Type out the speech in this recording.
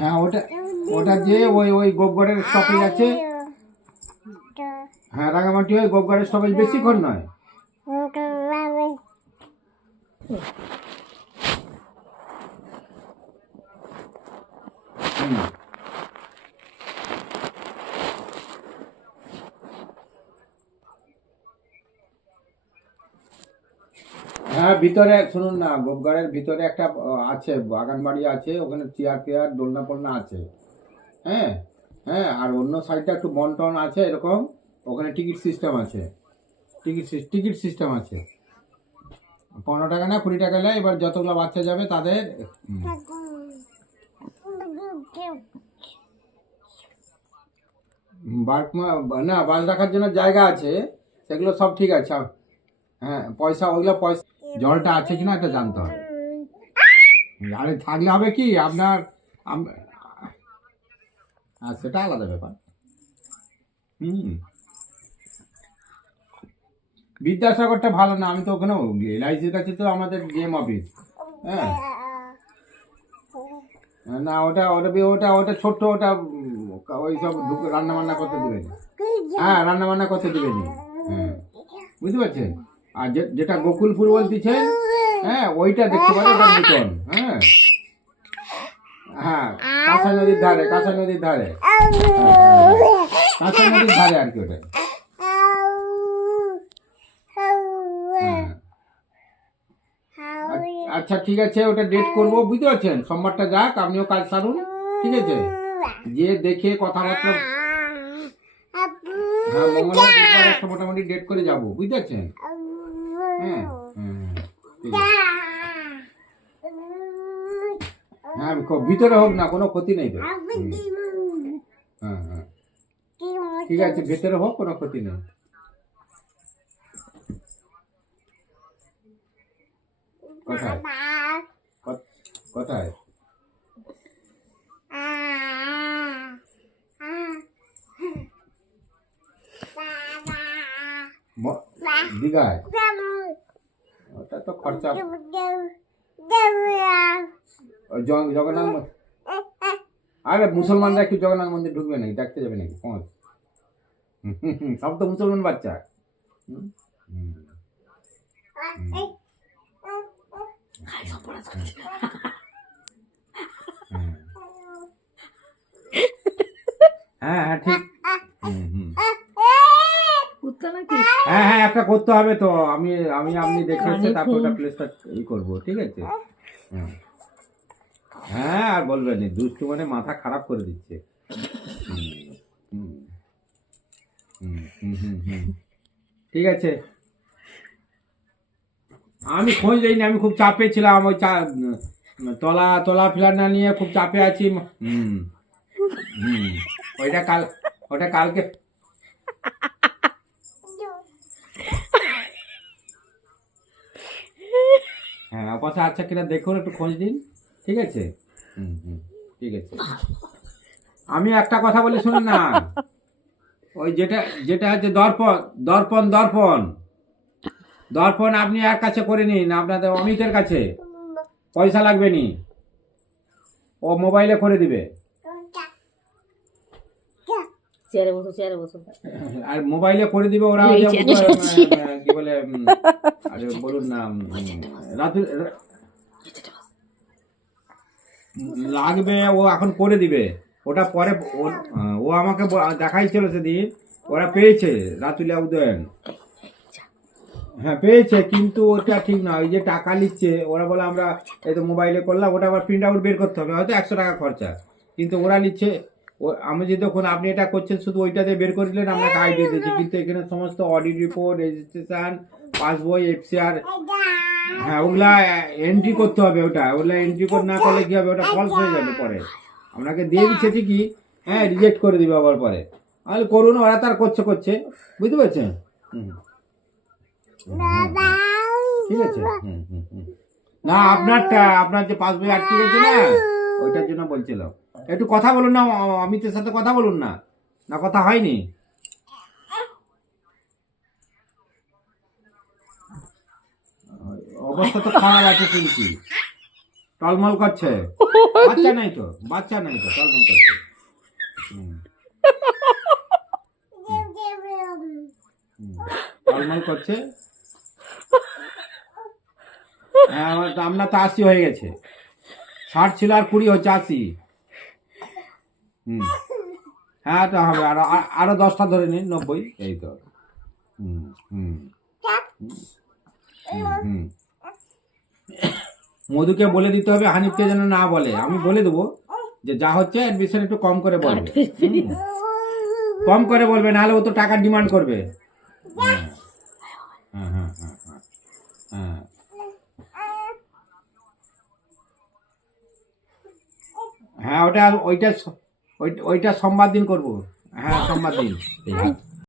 হ্যাঁ ওটা ওটা যে ওই ওই গোপগড়ের স্টপেজ আছে। হ্যাঁ রাঙামাটি ওই গোপগড়ের স্টপেজ বেশিক্ষণ নয়। হুম। হ্যাঁ ভিতরে শুনুন না, গোপগড়ের ভিতরে একটা আছে বাগান বাড়ি আছে, ওখানে চেয়ার টেয়ার দোলনা ফোলনা আছে। হ্যাঁ হ্যাঁ, আর অন্য সাইডটা একটু বন টন আছে এরকম, ওখানে টিকিট সিস্টেম আছে। টিকিট সিস্টেম আছে। 15 টাকা না 20 টাকা নেয়, এবার যতগুলো বাচ্চা যাবে তাদের। বার্ক না, বাস রাখার জন্য জায়গা আছে, সেগুলো সব ঠিক আছে। হ্যাঁ পয়সা, ওইগুলো পয়সা জলটা আছে কিনা এটা জানতে হবে। আরে থাকলে হবে কি আপনার সেটা আলাদা ব্যাপার। হুম। বিদ্যাসাগরটা ভালো না, আমি তো ওখানেও এলআইসির কাছে তো আমাদের ডিএম অফিস। হ্যাঁ না, ওটা ওটা ওটা ওটা ছোট্ট, ওটা ওই সব রান্না বান্না করতে দেবে না। হ্যাঁ রান্না বান্না করতে দেবে না। হ্যাঁ বুঝতে পারছেন। আর যেটা গোকুলপুর বলতেছেন, হ্যাঁ ওইটা দেখতে পারেন, ওটা নতুন। হ্যাঁ হ্যাঁ কাঁচা নদীর ধারে, কাঁচা নদীর ধারে, কাঁচা নদীর ধারে আর কি ওটা। আচ্ছা ঠিক আছে, ওটা ডেট করবো, বুঝতে পারছেন। সোমবারটা যাক, আপনিও কাজ সারুন, ঠিক আছে। যে দেখে কথাবার্তা, হ্যাঁ মঙ্গলবার একটা মোটামুটি ডেট করে যাবো, বুঝতে পারছেন। হ্যাঁ ঠিক আছে। হ্যাঁ ভিতরে হোক না, কোনো ক্ষতি নেই তো। হ্যাঁ হ্যাঁ ঠিক আছে, ভেতরে হোক, কোনো ক্ষতি নেই। কোথায় কোথায়? দীঘায়? ওটা তো খরচা। জগন্নাথ, আরে মুসলমানরা কি জগন্নাথ মন্দির ঢুকবে নাকি, দেখতে যাবে নাকি? সব তো মুসলমান বাচ্চা। হ্যাঁ হ্যাঁ ঠিক। হ্যাঁ হ্যাঁ একটা করতে হবে তো, আমি আমি আপনি দেখে এসে তারপর ওটা প্লেসটা ই করবো, ঠিক আছে। হ্যাঁ আর বলবেন না, দুষ্টু মানে মাথা খারাপ করে দিচ্ছে। ঠিক আছে, আমি খোঁজ দিইনি, আমি খুব চাপে ছিলাম, ওই তলা তলা ফিলার না নিয়ে খুব চাপে আছি। ওইটা ওটা কালকে। হ্যাঁ কথা আচ্ছা কিনা দেখুন, একটু খোঁজ দিন, ঠিক আছে। ঠিক আছে, আমি একটা কথা বলি শুনুন না। ওই যেটা যেটা হচ্ছে দর্পণ, দর্পণ দর্পণ দর্পণ আপনি এক কাছে করে নিন, আপনাদের অমিতের কাছে, পয়সা লাগবে নি, ও মোবাইলে করে দিবে। আর মোবাইলে করে দিবে ওরা, কি বলে, আরে বলুন না, রাতে লাগবে, ও এখন করে দিবে ওটা পরে। ও আমাকে দেখাইছিল সেদিন, ওরা পেয়েছে রাতুলিয়া উদয়ন। হ্যাঁ পেয়েছে, কিন্তু ওটা ঠিক না, ওই যে টাকা নিচ্ছে ওরা, বলে আমরা এই তো মোবাইলে করলাম, ওটা আবার প্রিন্ট আউট বের করতে হবে, হয়তো 100 টাকা খরচা, কিন্তু ওরা নিচ্ছে। আমি যে তখন আপনি এটা করছেন শুধু ওইটাতে বের করে দিলেন, আপনাকে আইডিয়া দিয়েছি, কিন্তু এখানে সমস্ত অডিট রিপোর্ট, রেজিস্ট্রেশন, পাসবই, এফসিআর, হ্যাঁ ওগুলা এন্ট্রি করতে হবে। ওগুলা এন্ট্রি করে না করলে কি হবে, ওটা ফলস হয়ে যাবে পরে। আপনাকে দিয়ে দিচ্ছে ঠিকই, হ্যাঁ রিজেক্ট করে দিবে আবার পরে। তাহলে করুন, ওরা তার করছে, বুঝতে পারছেন। ঠিক আছে। না আপনারটা, আপনার যে পাসবই আটকে গেছে না, ওইটার জন্য বলছিলাম। একটু কথা বলুন না, অমিতের সাথে কথা বলুন না, না কথা হয়নি। অবস্থা তো খারাপ আছে শুনছি, টলমল করছে, বাচ্চা নাই তো টলমল করছে। হুম, টলমল করছে। হ্যাঁ, আপনার তো 80 হয়ে গেছে, 60 ছিল আর 20 হচ্ছে 80। হুম, হ্যাঁ তো হবে, আরো 10টা ধরে নিন, 90, এই তো। হুম হুম হুম হুম। মধুকে বলে দিতে হবে হানিফকে যেন না বলে, আমি বলে দেবো যে যা হচ্ছে অ্যাডমিশন একটু কম করে বলবে। হুম, কম করে বলবে, নাহলে ও তো টাকা ডিমান্ড করবে। হ্যাঁ হ্যাঁ হ্যাঁ হ্যাঁ হ্যাঁ হ্যাঁ। হ্যাঁ ওইটা সোমবার দিন করবো। হ্যাঁ সোমবার দিন।